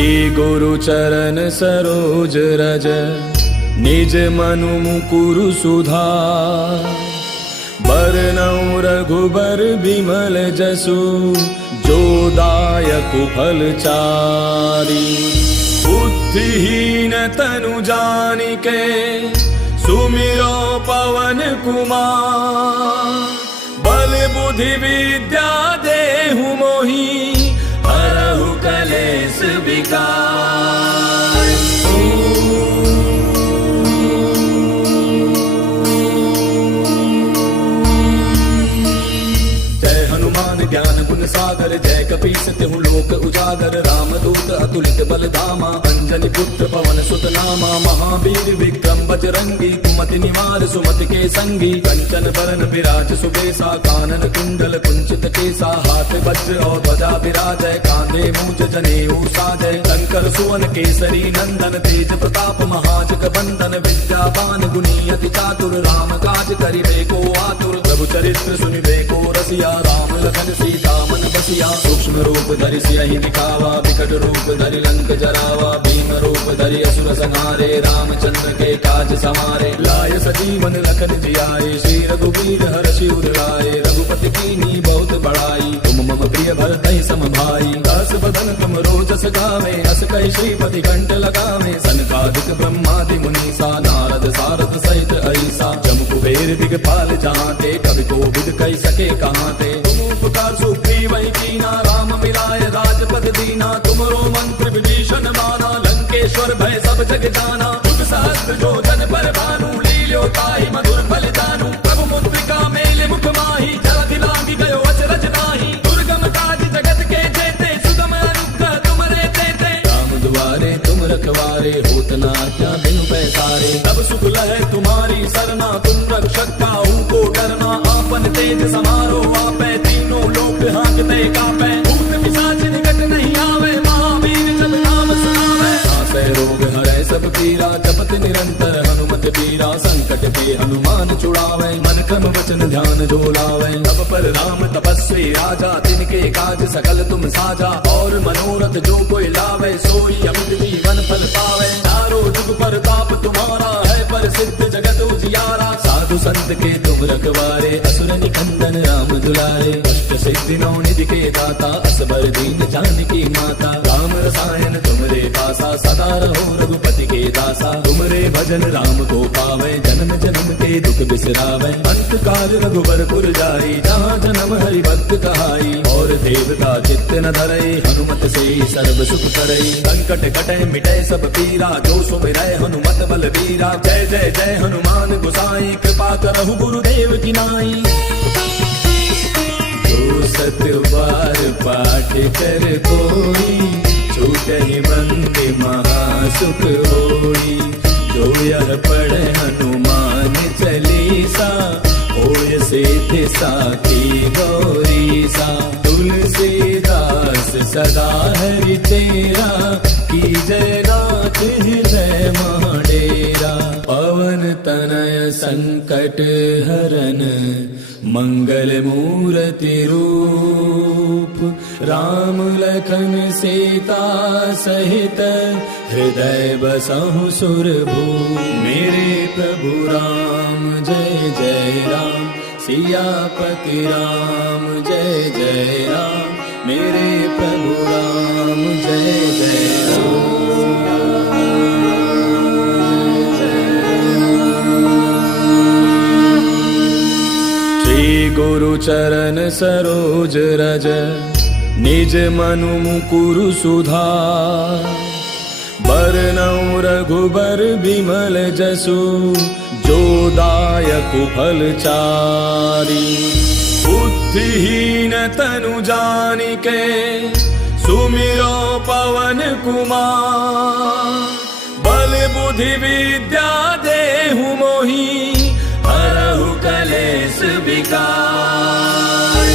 गुरु चरण सरोज रज निज मनु मुकुरु सुधार। बरनउँ रघुबर बिमल जसु जो दायक फल चारि। बुद्धिहीन तनु जानिके सुमिरो पवन कुमार। बल बुद्धि विद्या देहु मोहि हरहु कलेश विकार। जय हनुमान ज्ञान गुण सागर जय कपीस तिहु लोक उजागर। रामदूत अतुलित बल धामा अंजनी पुत्र पवन सुत नामा। महावीर विक्रम बजरंगी कुमति निवार सुमति के संगी। कंचन बरन विराज सुबेसा कानन कुंडल कुंचित केसा। हाथ वज्र और ध्वजा विराजय कांधे मूज जनेऊ साजय। शंकर सुवन केसरी नंदन तेज प्रताप महाजग बंदन। विद्यावान गुणी अति चातुर राम काज करिबे को आतुर। प्रभु चरित्र सुनिबे को रसिया राम लखन सीता मन बसिया। सूक्ष्म रूप धरि सियहि दिखावा विकट रूप धरि लंक जरावा। भीम रूप धरि असुर संहारे रामचंद्र के काज समारे। लाय सजीवन लखन जियाए श्री रघुवीर हर्षि उर लाए। रघुपति कीन्ही बहुत बड़ाई तुम मम प्रिय भरतहि सम भाई। दास बदन तुम रोजस गावे अस कहि श्रीपति कंठ लगावे। सनकादिक ब्रह्मादि मुनीसा नारद सारद सहित ऐसा। जम कुबेर दिगपाल जहांते कवि कोविद कहि सके कहांते। तुम उपकार सुग्रीव ही कीना राम मिलाय राजपद दीना। तुमरो मंत्र विभीषण माना लंकेश्वर भय सब जग जाना। युग सहस्त्र जो जन पर भानु लील्यो ताहि मधुर फल जानू। प्रभु मुद्रिका मेले मुख माहि जलधि लांघि गयो अचरज नाही। दुर्गम काज जगत के जेते सुगम अनुग्रह तुमरे तेते। राम दुआरे तुम रखवारे होत न आज्ञा बिनु पैसारे। तब सुख लहै तुम्हारी सरना तुम रक्षक काहू को डरना। आपन तेज समारो आपै तीनों लोक हांकते कापै। भूत पिशाच निकट नहीं आवे महावीर जब नाम सुनावे। नासै रोग हरै सब पीरा जपत निरंतर हनुमत पीरा। संकट के हनुमान छुड़ावे मन क्रम वचन ध्यान जो लावे। तब पर राम तपस्वी राजा तिनके काज सकल तुम साजा। और मनोरथ जो कोई लावे सोई अमित जीवन फल पावे। चारों जुग परताप तुम्हारा है प्रसिद्ध जगत उजियारा। साधु संत के तुम रखवारे असुर निकंदन राम दुलारे। अष्ट सिद्धि नौ निधि के दाता असबर दीन जानकी माता। राम रसायन तुमरे पासा सदा रहो रघुपति के दासा। तुमरे भजन राम को पावे जन्म जन्म के दुख बिसरावे। अंत काल रघुबर पुर जाई जहाँ जन्म हरि भक्त कहाई। और देवता चित्त न धरई हनुमत से सर्व सुख करई। संकट कटै मिटै सब पीरा जो सुमिरै हनुमत बल बीरा। जय जय जय हनुमान गोसाई कृपा करहु गुरुदेव की नाई। जो सत बार पाठ कर कोई छूटहि बंदे महासुख होई। जो यह पढ़े हनुमान चालीसा होय सिद्धि साखी गौरीसा। तुलसीदास सदा हरि तेरा की जय नाथ हृदय महाडेरा। पवन तनय संकट हरन मंगल मूर्ति रूप। राम लखन सीता सहित हृदय बसहु सुरभूप। मेरे प्रभु राम जय जय राम सियापति राम जय जय राम। मेरे प्रभु राम जय जय राम। गुरु चरण सरोज रज निज मनु मुकुरु सुधार। बरनउँ रघुबर बिमल जसु जो दायक फल चारि। बुद्धिहीन तनु जानिके सुमिरो पवन कुमार। बल बुद्धि विद्या देहु मोहि हरहु कलेश विकार।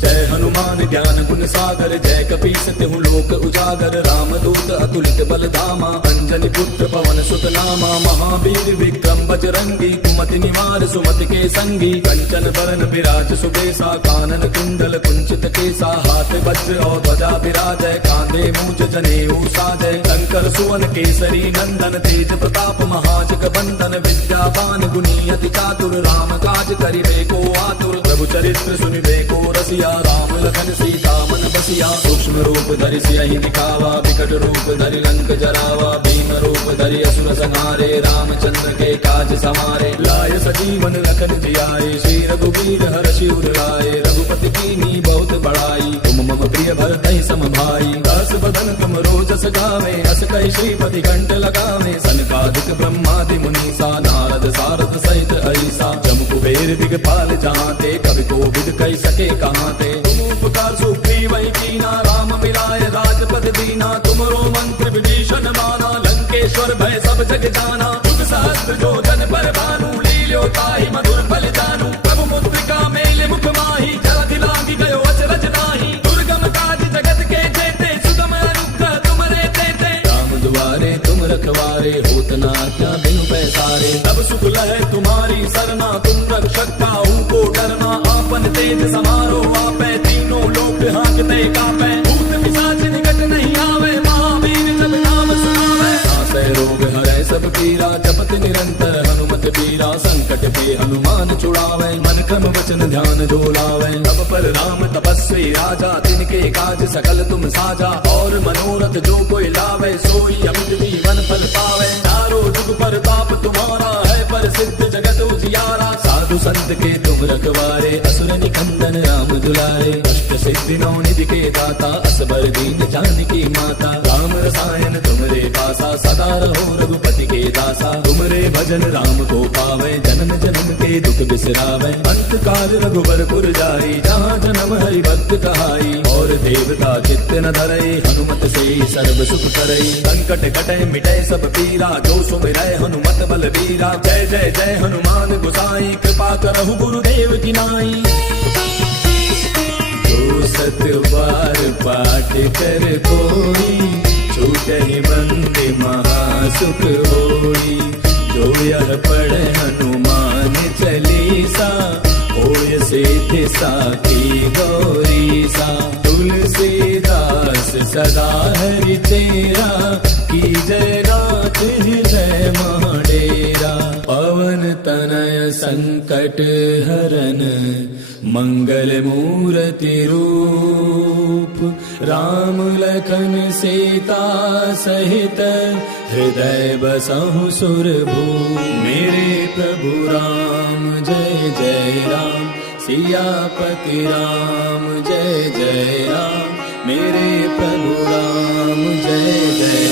जय हनुमान ज्ञान गुण गुण सागर जय कपीस तिहु लोक उजागर रामदूत अतुलित बल धामा अंजनी पुत्र पवन सुत नामा महावीर विक्रम बजरंगी कुमति निवार सुमति के संगी कंचन बरन विराज सुबेसा कानन कुंडल कुंचित केसा हाथ वज्र और ध्वजा विराजय कांधे मूज जनेऊ साजय शंकर सुवन केसरी नंदन तेज प्रताप महाजग बंदन विद्यावान गुणी अति चातुर राम काज करिबे को आतुर प्रभु चरित्र सुनिबे को रसिया राम लखन सीता मन बसिया सूक्ष्म रूप धरि सियहि दिखावा विकट रूप धरि लंक जरावा भीम रूप धरि असुर संहारे रामचंद्र के काज समारे लाय सजीवन लखन जियाए श्री रघुवीर हर्षि उर लाए रघुपति कीन्ही बहुत बड़ाई तुम मम प्रिय भरतहि सम भाई दास बदन तुम रोजस गावे अस कहि श्रीपति कंठ लगावे सनकादिक ब्रह्मादि मुनीसा नारद सारद सहित ऐसा जम कुबेर दिगपाल जहाते कवि कोविद कहि सके कहाते तुम उपकार सुग्रीवहि कीना राम मिलाय राजपद दीना तुमरो मंत्र विभीषण माना लंकेश्वर भय सब जग जाना युग सहस्त्र जो जन पर भानु लील्यो ताहि मधुर फल जानू प्रभु मुद्रिका मेले मुख माही जलधि लांघि गयो अचरज नाही दुर्गम काज जगत के जेते सुगम अनुग्रह तुमरे तेते राम दुआरे तुम रखवारे होत न आज्ञा बिनु पैसारे तब सुख लहै तुम्हारी सरना तुम रक्षक काहू को डरना आपन तेज समारो आपै तीनों लोक हांकते कापै भूत पिशाच निकट नहीं आवे महावीर जब नाम सुनावे नासै रोग हरै सब पीरा जपत निरंतर हनुमत पीरा संकट पे हनुमान छुड़ावे मन क्रम वचन ध्यान जो लावे तब पर राम तपस्वी राजा तिनके काज सकल तुम साजा और मनोरथ जो कोई लावे सोई अमित जीवन फल पावे चारों जुग पर ताप तुम्हारा है पर सिद्ध जगत उजियारा साधु संत के तुम रखवारे असुर निकंदन राम दुलारे अष्ट सिद्धि नौ निधि के दाता असबर दीन जानकी माता राम रसायन तुमरे पासा सदा रहो रघुपति के दासा तुमरे भजन राम को पावे जन्म जन्म के दुख बिसरावे अंत काल रघुबर पुर जाई जहाँ जन्म हरि भक्त कहाई और देवता चित्त न धरई हनुमत से सर्व सुख करई संकट कटै मिटै सब पीरा जो सुमिरै हनुमत बल वीरा जय जय जय हनुमान गोसाई कृपा करहु गुरुदेव की नाई जो सत बार पाठ कर कोई छूटहि बंदे महासुख होई जो यह पढ़े हनुमान चालीसा होय सिद्धि साखी गौरी सा तुलसीदास सदा हरि तेरा की जय नाथ हृदय महाडेरा पवन तनय संकट हरन मंगल मूर्ति रूप राम लखन सीता सहित हृदय बसहु सुरभूप मेरे प्रभु राम जय जय राम सियापति राम जय जय राम मेरे प्रभु राम जय जय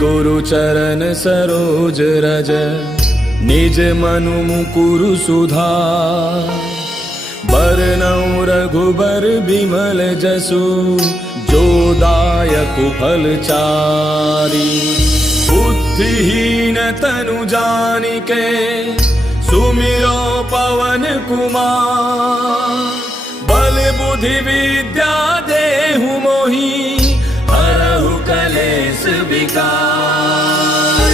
गुरु चरण सरोज रज निज मनु मुकुरु सुधार बरनउँ रघुबर बिमल जसु जो दायक फल चारी बुद्धिहीन तनु जानिके सुमिरो पवन कुमार बल बुद्धि विद्या देहु मोहि हरहु कलेश विकार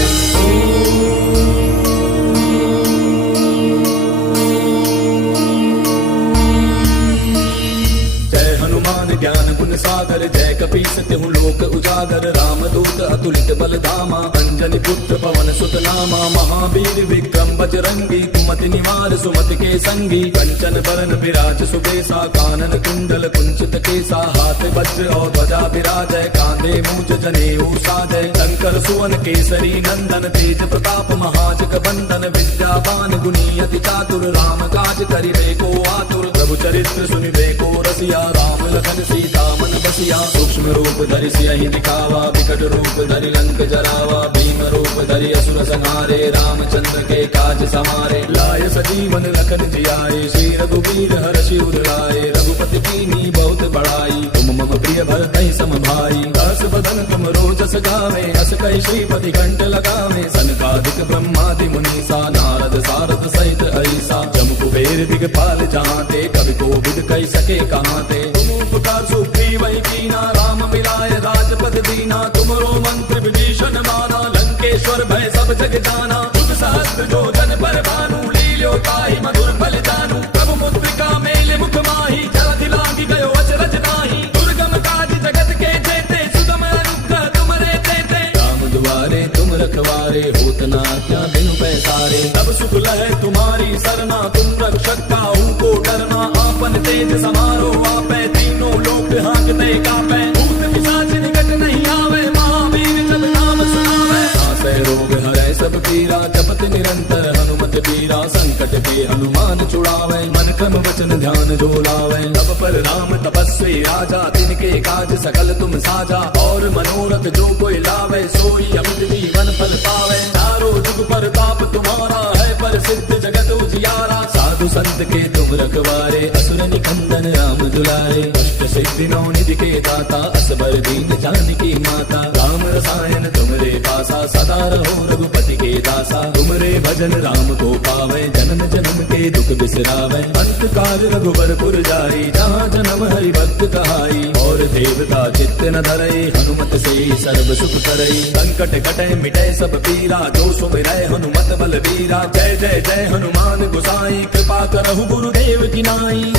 जय हनुमान ज्ञान गुण सागर जय कपीस तिहु लोक उजागर रामदूत अतुलित बल धामा अंजनी पुत्र पवन सुत नामा महावीर विक्रम बजरंगी कुमति निवार सुमति के संगी कंचन बरन विराज सुबेसा कानन कुंडल कुंचित केसा हाथ वज्र और ध्वजा विराजय कांधे मूज जनेऊ साजय शंकर सुवन केसरी नंदन तेज प्रताप महाजग बंदन विद्यावान गुणी अति चातुर राम काज करिबे को आतुर प्रभु चरित्र सुनिबे को रसिया, राम लखन सीता मन बसिया। सूक्ष्म रूप धरि सियहि दिखावा, विकट रूप धरि लंक जरावा। भीम रूप धरि असुर संहारे, रामचंद्र के काज समारे। लाय सजीवन लखन जियाए, श्री रघुवीर हर्षि उर लाए। रघुपति कीन्ही बहुत बड़ाई, तुम मम प्रिय भरतहि सम भाई। दस बदन तुम रोजस गावे, अस कहि श्रीपति कंठ लगावे। सनकादिक ब्रह्मादि मुनीसा, नारद सारद सहित ऐसा। जम कुबेर दिगपाल जहांते, कवि कोविद कहि सके कहांते। तुम उपकार सुग्रीव ही कीना, राम मिलाय राजपद दीना। तुमरो मंत्र विभीषण माना, लंकेश्वर भय सब जग जाना। युग सहस्त्र जो जन पर भानु, लील्यो ताहि मधुर फल जानू। प्रभु मुद्रिका मेले मुख माहि, जलधि लांघि गयो अचरज नाही। दुर्गम काज जगत के जेते, सुगम अनुग्रह तुमरे तेते। राम दुआरे तुम रखवारे, होत न आज्ञा बिनु पैसारे। तब सुख लहै तुम्हारी सरना, तुम रक्षक काहू को डरना। आपन तेज समारो आपै, तीनों लोक हांकते कापै। भूत पिशाच निकट नहीं आवे, महावीर जब नाम सुनावे। नासै रोग हरै सब पीरा, जपत निरंतर हनुमत बीरा। संकट के हनुमान छुड़ावे, मन क्रम वचन ध्यान जो लावे। तब पर राम तपस्वी राजा, तिनके काज सकल तुम साजा। और मनोरथ जो कोई लावे, सोई अमित जीवन फल पावे। चारों जुग परताप तुम्हारा है, प्रसिद्ध जगत उजियारा। साधु संत के तुम रखवारे, असुर निकंदन राम दुलारे। अष्ट सिद्धि नौ निधि के दाता, असबर दीन जानकी माता। राम रसायन तुमरे पासा, सदा रहो रघुपति के दासा। तुमरे भजन राम को पावे, जन्म जन्म के दुख बिसरावे। अंत काल रघुबर पुर जाई, जहाँ जन्म हरि भक्त कहाई। और देवता चित्त न धरई, हनुमत से सर्व सुख करई। संकट कटै मिटै सब पीरा, जो सुमिरै हनुमत बल बीरा। जय जय जय हनुमान गोसाई, कृपा करहु गुरुदेव की नाई।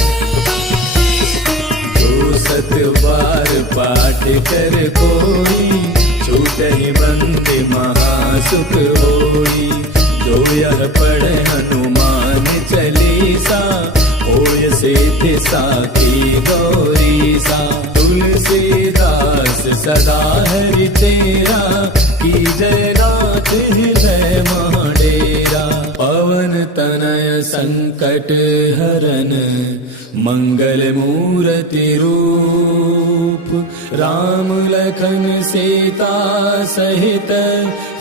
जो सत बार पाठ कर कोई, छूटहि बंदे महासुख होई। जो यह पढ़े हनुमान चालीसा, होय सिद्धि साखी गौरीसा। तुलसीदास सदा हरि तेरा, की जय नाथ हृदय महाडेरा। पवन तनय संकट हरन, मंगल मूर्ति रूप। राम लखन सीता सहित,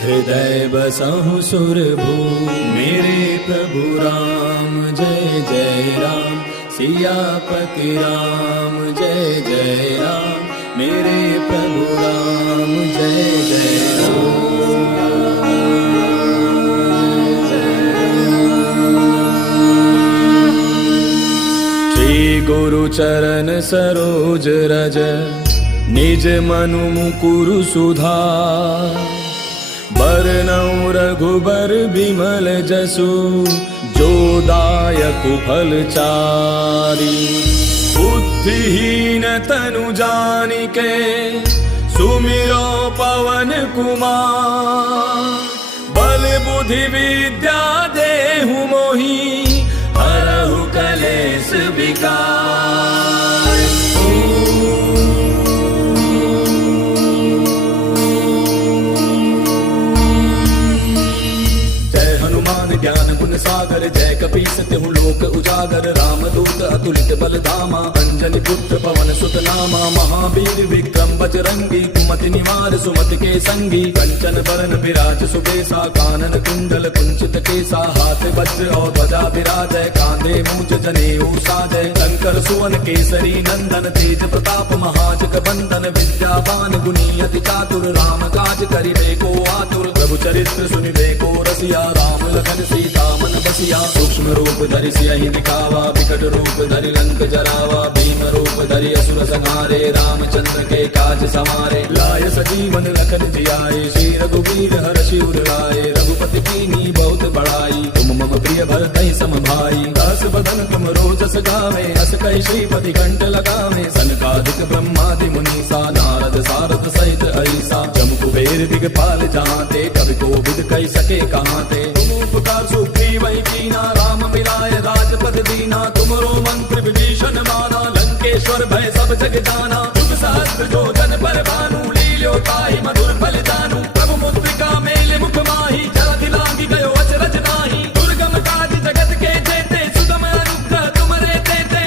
हृदय बसहु सुरभूप। मेरे प्रभु राम जय जय राम, सियापति राम जय जय राम। मेरे प्रभु राम जय जय राम। गुरु चरण सरोज रज, निज मनु मुकुरु सुधार। बरनउँ रघुबर बिमल जसु, जो दायक फल चारि। बुद्धिहीन तनु जानिके, सुमिरो पवन कुमार। बल बुद्धि विद्या देहु मोहि, हरहु कलेश विकार। जय हनुमान ज्ञान गुण सागर, जय कपीस तिहु लोक उजागर। रामदूत अतुलित बल धामा, अंजनी पुत्र पवन सुत नामा। महावीर विक्रम बजरंगी, कुमति निवार सुमति के संगी। कंचन बरन विराज सुबेसा, कानन कुंडल कुंचित केसा। हाथ वज्र और ध्वजा विराजय, कांधे मूंज जनेऊ साजय। शंकर सुवन केसरी नंदन, तेज प्रताप महाजग बंदन। विद्यावान गुणी अति चातुर, राम काज करिबे को आतुर। प्रभु चरित्र सुनिबे को रसिया, राम लखन सीता मन बसिया। सूक्ष्म रूप धरि सियहि दिखावा, विकट रूप धरि लंक जरावा। भीम रूप धरि असुर संहारे, रामचंद्र के काज समारे। लाय सजीवन लखन जियाए, श्री रघुवीर हर्षि उर लाए। रघुपति कीन्ही बहुत बड़ाई, तुम मम प्रिय भरतहि सम भाई। दस बदन तुम रोजस गावे, अस कहि श्रीपति कंठ लगावे। सनकादिक ब्रह्मादि मुनीसा, नारद सारद सहित ऐसा। जम कुबेर दिगपाल जहांते, कवि कोविद कहि सके कहांते। तुम उपकार सुग्रीव ही कीना, राम मिलाय राजपद दीना। तुमरो मंत्र विभीषण माना, लंकेश्वर भय सब जग जाना। युग सहस्त्र जो जन पर भानु, लील्यो ताहि मधुर फल जानू। प्रभु मुद्रिका मेले मुख माहि, जलधि लांघि गयो अचरज नाही। दुर्गम काज जगत के जेते, सुगम अनुग्रह तुमरे तेते।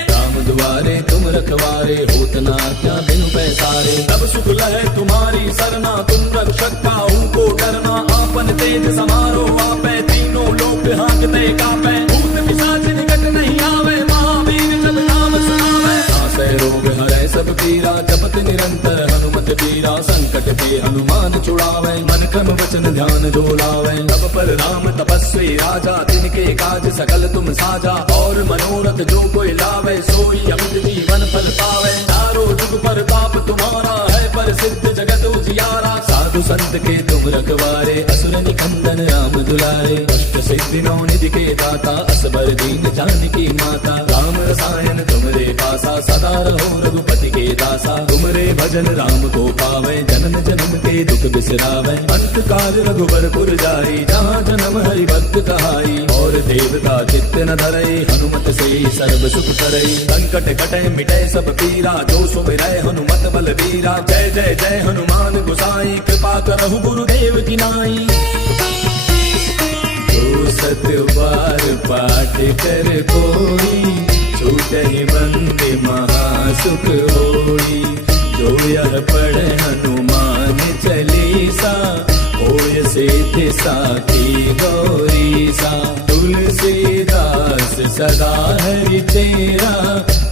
तब सुख लहे तुम्हारी सरना, तुम रक्षक काहू को डरना। आपन तेज समारो आपे, तीनों लोक हांकते कापे। भूत पिशाच निकट नहीं आवे, महावीर जब नाम सुनावे। नासै रोग हरै सब पीरा, जपत निरंतर हनुमत पीरा। संकट पे हनुमान छुड़ावे, मन क्रम वचन ध्यान जो लावे। तब पर राम तपस्वी राजा, तिनके काज सकल तुम साजा। और मनोरथ जो कोई लावे, सोई अमित जीवन फल पावे। चारों जुग पर ताप तुम्हारा है, प्रसिद्ध जगत उजियारा। साधु संत के तुम रखवारे, असुर निकंदन राम दुलारे। अष्ट सिद्धि नौ निधि के दाता, असबर दीन जानकी माता। राम रसायन तुमरे पासा, सदा रहो रघुपति के दासा। तुमरे भजन राम को पावे, जन्म जन्म के दुख बिसरावे। अंत काल रघुबर पुर जाई, जहाँ जन्म हरि भक्त कहाई। और देवता चित्त न धरई, हनुमत से सर्व सुख करई। संकट कटे मिटे सब पीरा, जो सुमिरै हनुमत बलबीरा। जय जय जय हनुमान गोसाई, कृपा करहु गुरुदेव की नाई। जो सत बार पाठ कर कोई, छूटहि बंदे महासुख होई। जो यह पढ़े हनुमान चालीसा, होय सिद्धि साखी गौरीसा। तुलसीदास सदा हरि चेरा,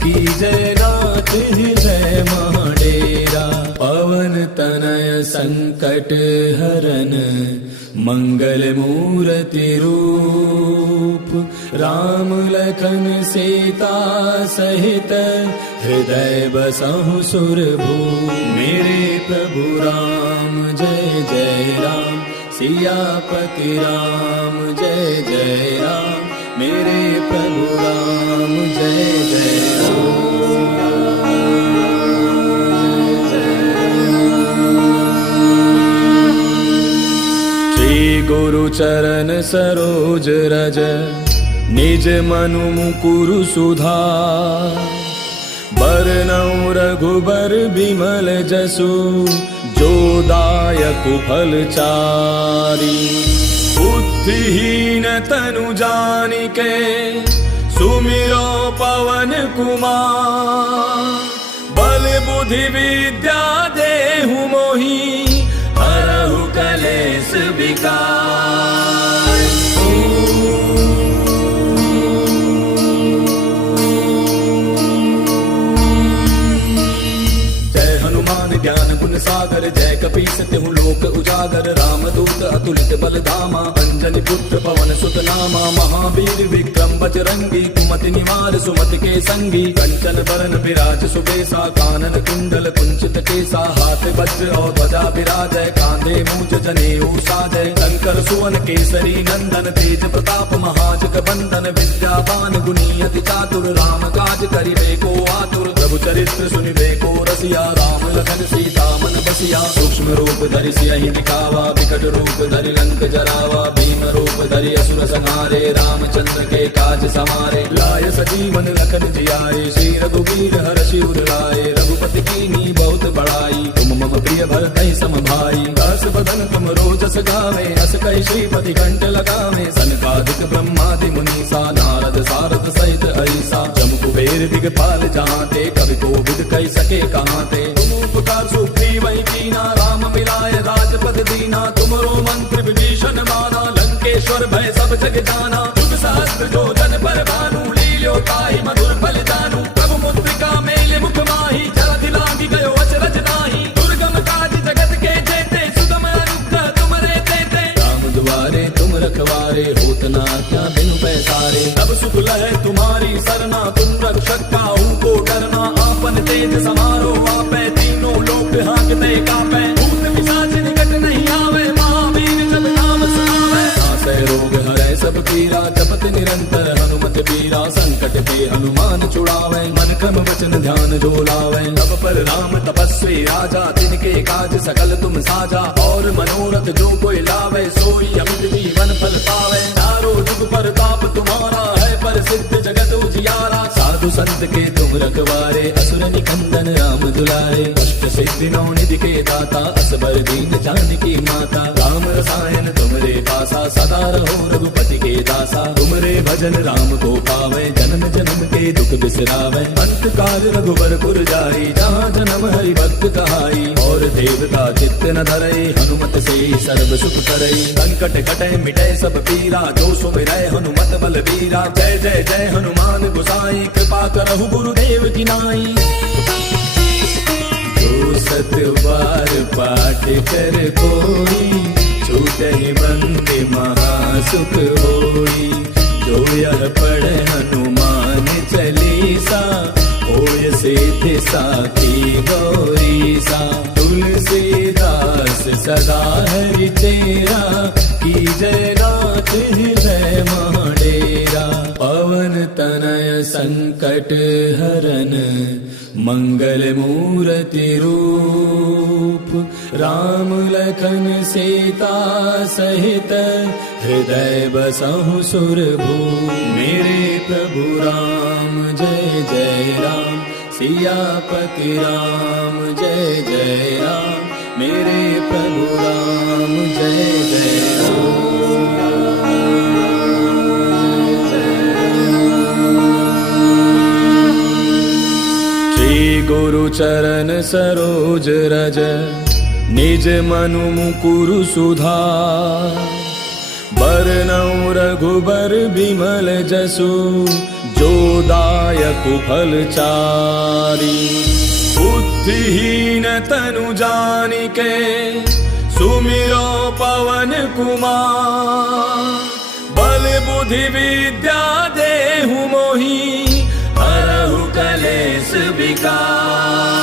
की जय नाथ हृदय महाडेरा। पवन तनय संकट हरन, मंगल मूर्ति रूप। राम लखन सीता सहित, हृदय बसहु सुरभूप। मेरे प्रभु राम जय जय राम, सियापति राम जय जय राम। मेरे प्रभु राम जय जय गुरु चरण सरोज रज, निज मनु मुकुरु सुधार। बरनउँ रघुबर बिमल जसु, जो दायक फल चारि। बुद्धिहीन तनु जानिके, सुमिरो पवन कुमार। बल बुद्धि विद्या देहु मोहि, हरहु कलेश विकार। जय हनुमान ज्ञान गुण सागर, जय कपीस तिहु लोक उजागर। राम दूत अतुलित बल धामा, अंजनी पुत्र पवन सुत नामा। महावीर विक्रम बजरंगी, कुमति निवार सुमति के संगी। कंचन बरन विराज सुबेसा, कानन कुंडल कुंचित केसा। हाथ वज्र और ध्वजा विराजय, कांधे मूज जनेऊ साजय। शंकर सुवन केसरी नंदन, तेज प्रताप महाजग बंदन। विद्यावान गुणी अति चातुर, राम काज करिबे को आतुर। प्रभु चरित्र सुनिबे को रसिया, राम लखन सीता मन बसिया। सूक्ष्म रूप धरि सियहि दिखावा, विकट रूप धरि लंक जरावा। भीम रूप धरि असुर संहारे, रामचंद्र के काज समारे। लाय सजीवन लखन जियाए, श्री रघुवीर हर्षि उर लाए। रघुपति कीन्ही बहुत बड़ाई, तुम मम प्रिय भरतहि सम भाई। दास बदन तुम रोजस गावे, अस कहि श्रीपति कंठ लगावे। सनकादिक ब्रह्मादि मुनीसा, नारद सारद सहित ऐसा। जम कुबेर दिगपाल जहाँते, कवि कोविद कहि सके कहाँते। तुम उपकार सुग्रीव ही कीना, राम मिलाय राजपद दीना। तुमरो मंत्र विभीषण माना, लंकेश्वर भय सब जग जाना। युग सहस्त्र जो जन पर भानु, लील्यो ताहि मधुर फल जानू। प्रभु मुद्रिका मेले मुख माहि, जलधि लांघि गयो अचरज नाहि। दुर्गम काज जगत के जेते, सुगम अनुग्रह तुमरे तेते। राम दुआरे तुम रखवारे, होत न आज्ञा बिनु पैसारे। तब सुख लहे तुम्हारी सरना, तुम रक्षक काहू को डरना। आपन तेज समारो आपे, तीनों लोक हांकते कापे। भूत पिशाच निकट नहीं आवे, महावीर जब नाम सुनावे। नासै रोग हरै सब पीरा, जपत निरंतर हनुमत पीरा। संकट पे हनुमान छुड़ावे, मन क्रम वचन ध्यान जो लावे। तब पर राम तपस्वी राजा, तिनके काज सकल तुम साजा। और मनोरथ जो कोई लावे, सोई अमित जीवन फल पावे। चारों जुग पर ताप तुम्हारा है, प्रसिद्ध जगत उजियारा। साधु संत के तुम रखवारे, असुर निकंदन राम दुलारे। अष्ट सिद्धि नौ निधि के दाता, असबर दीन जानकी माता। राम रसायन तुमरे पासा, सदा रहो रघुपति के दासा। तुमरे भजन राम को पावे, जन्म जन्म के दुख बिसरावे। अंत काल रघुबर पुर जाई, जहाँ जन्म हरि भक्त भक्त कहाई। और देवता चित्त न धरई हनुमत से सर्व सुख करई। संकट कटे मिटे सब पीरा जो सुमिरै हनुमत बलबीरा। जय जय जय हनुमान गोसाई कृपा करहु गुरुदेव की नाई। जो सत बार पाठ कर कोई छूटहि बंदे महासुख होई। जो यह पढ़े हनुमान चालीसा होय सिद्धि साखी गौरीसा। तुलसीदास सदा हरि तेरा की जय नाथ हृदय महाडेरा। पवन तनय संकट हरन मंगल मूर्ति रूप। राम लखन सीता सहित हृदय बसहु सुरभूप। मेरे प्रभु राम जय जय राम सियापति राम जय जय राम। मेरे प्रभु राम जय जय गुरु चरण सरोज रज निज मनु मुकुरु सुधार। बरनउँ रघुबर बिमल जसु जो दायक फल चारि। बुद्धिहीन तनु जानिके सुमिरो पवन कुमार। बल बुद्धि विद्या देहु मोहि हरहु कलेश विकार।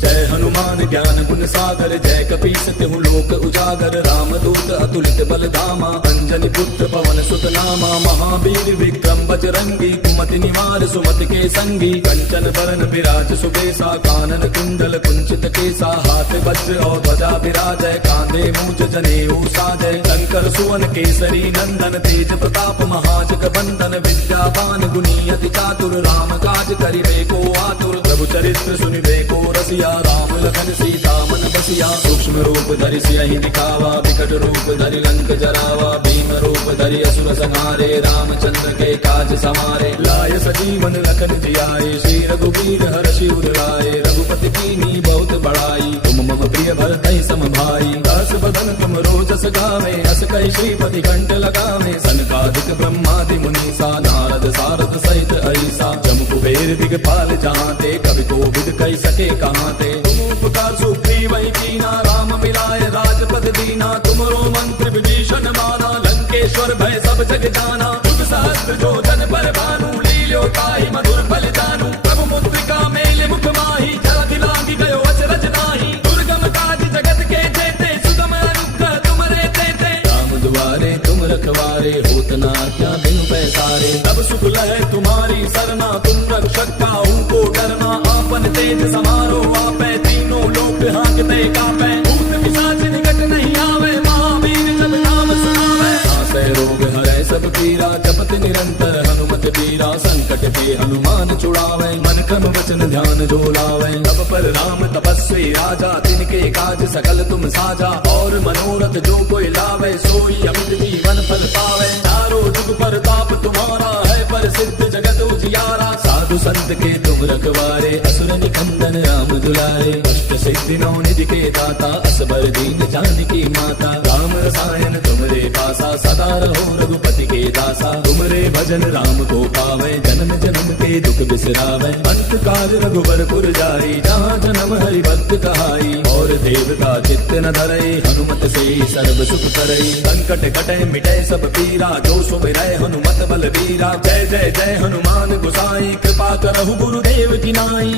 जय हनुमान ज्ञान गुण सागर जय कपीस तिहु लोक उजागर। राम दूत अतुलित बल धामा अंजनी पुत्र पवन सुत नामा। महावीर विक्रम बजरंगी कुमति निवार सुमति के संगी। कंचन बरन विराज सुबेसा कानन कुंडल कुंचित केसा। हाथ वज्र और ध्वजा विराजय कांधे मूंज जनेऊ साजय। शंकर सुवन केसरी नंदन तेज प्रताप महाजग बंदन। विद्यावान गुणी अति चातुर राम काज करिबे को आतुर। प्रभु चरित्र सुनिबे को रसिया राम लखन सीता मन बसिया। सूक्ष्म रूप धरि सियहि दिखावा विकट रूप धरि लंक जरावा। भीम रूप धरि असुर संहारे रामचंद्र के काज समारे। लाय सजीवन लखन जियाए श्री रघुवीर हर्षि उर लाए। रघुपति कीन्ही बहुत बड़ाई तुम मम प्रिय भरतहि सम भाई। दास बदन तुम रोजस गावे अस कहि श्रीपति कंठ लगावे। सनकादिक ब्रह्मादि मुनीसा नारद सारद सहित ऐसा। जम कुबेर दिगपाल जहांते कवि कोविद कहि सके कहांते। तुम उपकार सुग्रीव ही कीना राम मिलाए राजपद दीना। तुमरो मंत्र विभीषण माना लंकेश्वर भय सब जग जाना। युग सहस्त्र जो जन पर भानु लील्यो ताहि मधुर फल जानू। प्रभु मुद्रिका मेल मुख माहि जलधि लांघि गयो अचरज नाही। दुर्गम काज जगत के जेते सुगम अनुग्रह तुमरे तेते। राम दुआरे तुम रखवारे होत न आज्ञा बिनु पैसारे। तब सुख लहै तुम्हारी सरना तुम रक्षक काहू को डरना। आपन तेज समारो आपै तीनों लोक हांकते कापै। भूत पिशाच निकट नहीं आवे महावीर जब नाम सुनावे। नासै रोग हरै सब पीरा जपत निरंतर हनुमत बीरा। संकट ते हनुमान छुड़ावे मन क्रम वचन ध्यान जो लावे। तब पर राम तपस्वी राजा तिनके काज सकल तुम साजा। और मनोरथ जो कोई लावे सोई अमित जीवन फल पावे। चारों जुग परताप तुम्हारा है प्रसिद्ध जगत उजियारा। साधु संत के तुम रखवारे असुर निकंदन राम दुलारे। अष्ट सिद्धि नौ निधि के दाता असबर दीन जानकी माता। राम रसायन तुमरे पासा सदा रहो रघुपति के दासा। तुमरे भजन राम को पावे जन्म जन्म के दुख बिसरावे। अंत काल रघुबर पुर जाई जहाँ जन्म हरि भक्त कहाई। और देवता चित्त न धरई हनुमत से सर्व सुख करई। संकट कटे मिटे सब पीरा जो सुमिरै हनुमत बलबीरा। जय जय जय हनुमान गोसाई कृपा करहु गुरुदेव की नाई।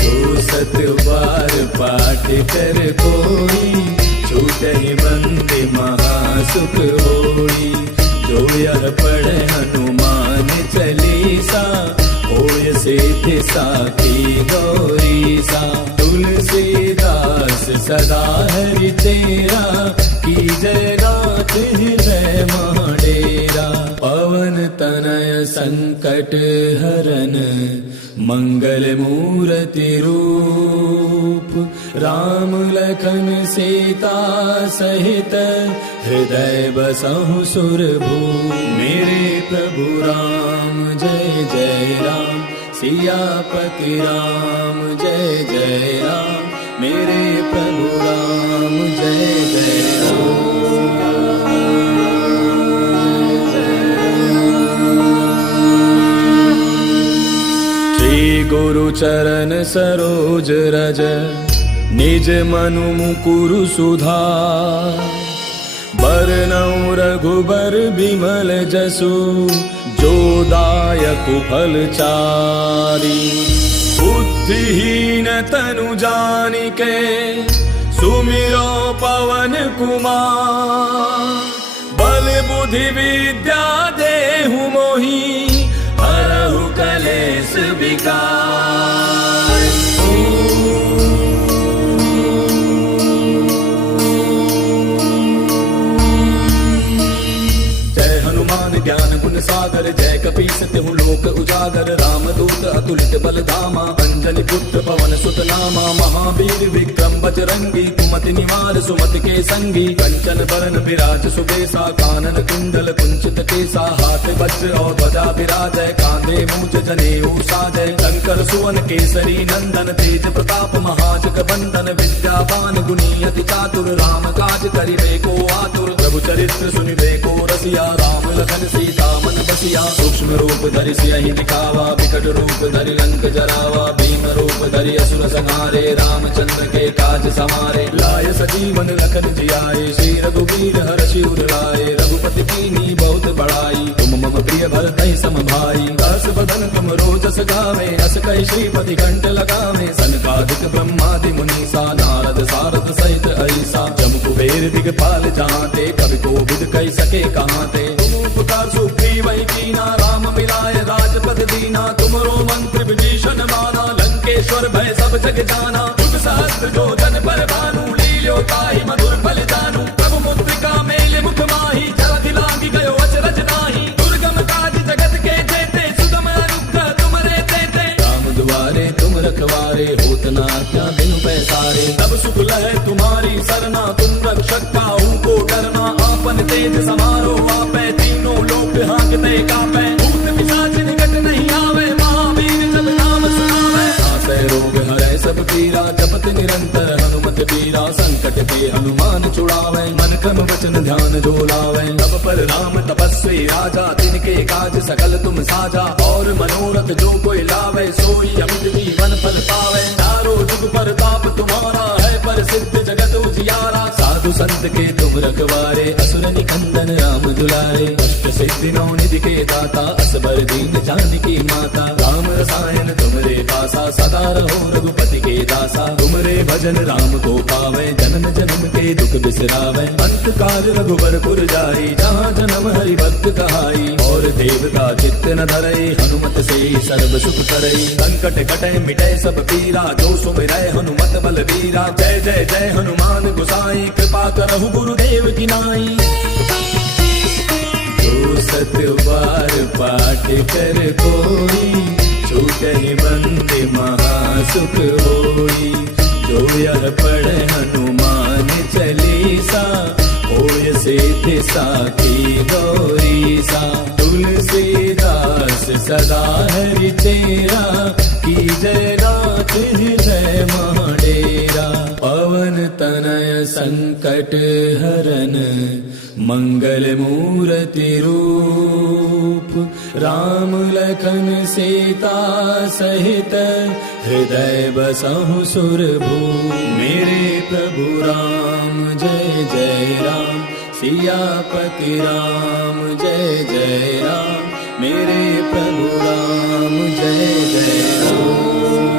जो सत बार पाठ कर कोई छूटहि बंदे महासुख होई। जो यह पढ़े हनुमान चालीसा होय सिद्धि साखी गौरीसा। तुलसीदास सदा हरि तेरा की जय नाथ हृदय महाडेरा। पवन तनय संकट हरन मंगल मूर्ति रूप। राम लखन सीता सहित हृदय बसहु सुरभू। मेरे प्रभु राम जय जय राम, सियापति राम जय जय राम, मेरे प्रभु राम जय जय राम। गुरु चरण सरोज रज, निज मनु मुकुरु सुधार। बरनउँ रघुबर बिमल जसु, जो दायक फल चारि। बुद्धिहीन तनु जानिके, सुमिरो पवन कुमार। बल बुद्धि विद्या देहु मोहि, हरहु कलेश विकार। जय हनुमान ज्ञान गुण सागर, जय कपीस तिहु लोक उजागर। रामदूत अतुलित बल धामा, अंजनी पुत्र पवन सुत नामा। महावीर विक्रम बजरंगी, कुमति निवार सुमति के संगी। कंचन बरन विराज सुबेसा, कानन कुंडल कुंचित केसा। हाथ वज्र और ध्वजा विराजय, कांधे मूज जनेऊ साजय। शंकर सुवन केसरी नंदन, तेज प्रताप महाजग बंदन। विद्यावान गुणी अति चातुर, राम काज करिबे को आतुर। प्रभु चरित्र सुनिबे को रसिया, राम लखन सीता मन बसिया। सूक्ष्म रूप धरि सियहि दिखावा, विकट रूप धरि लंक जरावा। भीम रूप धरि असुर संहारे, रामचंद्र के काज समारे। लाय सजीवन लखन जियाए, श्री रघुवीर हर्षि उर लाए। रघुपति कीन्ही बहुत बड़ाई, तुम मम प्रिय भरतहि सम भाई। दस बदन तुम रोजस गावे, अस कहि श्रीपति कंठ लगावे। सनकादिक ब्रह्मादि मुनीसा, नारद सारद सहित ऐसा। जम कुबेर दिगपाल जहांते, कवि कोविद कहि सके कहांते। तुम उपकार सुग्रीव ही कीना, राम मिलाय राजपद दीना। तुमरो मंत्र विभीषण माना, लंकेश्वर भय सब जग जाना। युग सहस्त्र जो जन पर भानु, लील्यो ताहि मधुर फल जानू। प्रभु मुद्रिका मेले मुख माहि, जलधि लांघि गयो अचरज नाहि। दुर्गम काज जगत के जेते, सुगम अनुग्रह तुमरे तेते। राम दुआरे तुम रखवारे, होत न आज्ञा बिनु पैसारे। तब सुख लहै तुम्हारी सरना, तुम रक्षक काहू को डरना। आपन तेज समारो आपै, तीनों लोक हांकते कापै। भूत पिशाच निकट नहीं आवे, महावीर जब नाम सुनावे। नासै रोग हरै सब पीरा, जपत निरंतर हनुमत बीरा। संकट के हनुमान छुड़ावे, मन क्रम वचन ध्यान जो लावे। तब पर राम तपस्वी राजा, तिनके काज सकल तुम साजा। और मनोरथ जो कोई लावे, सोई अमित जीवन फल पावे। चारों जुग परताप तुम्हारा है, प्रसिद्ध जगत उजियारा। साधु संत के तुम रखवारे, असुर निकंदन राम दुलारे। अष्ट सिद्धि नौ निधि के दाता, असबर दीन जानकी माता। राम रसायन तुमरे पासा, सदा रहो रघुपति के दासा। तुमरे भजन राम को पावे, जन्म जन्म के दुख बिसरावे। अंत काल रघुबर पुर जाई, जहाँ जन्म हरि भक्त कहाई। और देवता चित्त न धरई, हनुमत से सर्व सुख करई। संकट कटै मिटै सब पीरा, जो सुमिरै हनुमत बल बीरा। जय जय जय हनुमान गोसाई, कृपा करहु गुरुदेव की नाई। जो सत बार पाठ कर कोई, छूटहि बंदे महासुख होई। जो यह पढ़े हनुमान चालीसा, होय सिद्धि साखी गौरीसा। तुलसीदास सदा हरि तेरा, की जय नाथ हृदय महाडेरा। पवन तनय संकट हरन, मंगल मूर्ति रूप। राम लखन सीता सहित, हृदय बसहु सुरभू। मेरे प्रभु राम जय जय राम, सियापति राम जय जय राम, मेरे प्रभु राम जय जय राम।